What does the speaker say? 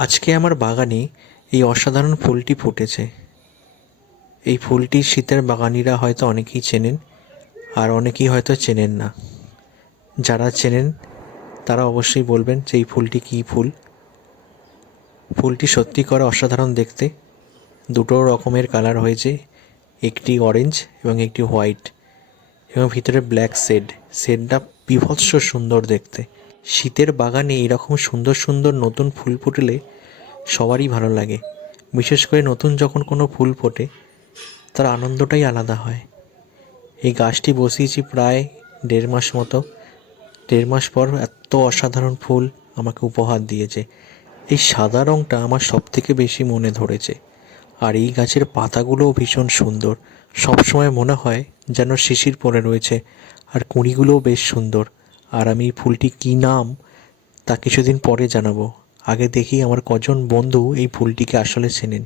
আজকে আমার বাগানে এই অসাধারণ ফুলটি ফুটেছে। এই ফুলটি শীতের বাগানিরা হয়তো অনেকেই চেনেন, আর অনেকেই হয়তো চেনেন না। যারা চেনেন তারা অবশ্যই বলবেন যে এই ফুলটি কী ফুল। ফুলটি সত্যি করে অসাধারণ দেখতে। দুটো রকমের কালার হয়েছে, একটি অরেঞ্জ এবং একটি হোয়াইট, এবং ভিতরে ব্ল্যাক শেডটা বীভৎস সুন্দর দেখতে। শীতের বাগানে এরকম সুন্দর সুন্দর নতুন ফুল ফুটলে সবারই ভালো লাগে। বিশেষ করে নতুন যখন কোনো ফুল ফোটে তার আনন্দটাই আলাদা হয়। এই গাছটি বসিয়েছি প্রায় 1.5 মাস মতো। 1.5 মাস পর এত অসাধারণ ফুল আমাকে উপহার দিয়েছে। এই সাদা রঙটা আমার সবথেকে বেশি মনে ধরেছে। আর এই গাছের পাতাগুলোও ভীষণ সুন্দর, সবসময় মনে হয় যেন শিশির পড়ে রয়েছে। আর কুঁড়িগুলোও বেশ সুন্দর। আর আমি এই ফুলটি কী নাম তা কিছুদিন পরে জানাবো। আগে দেখি আমার কজন বন্ধু এই ফুলটিকে আসলে চেনেন।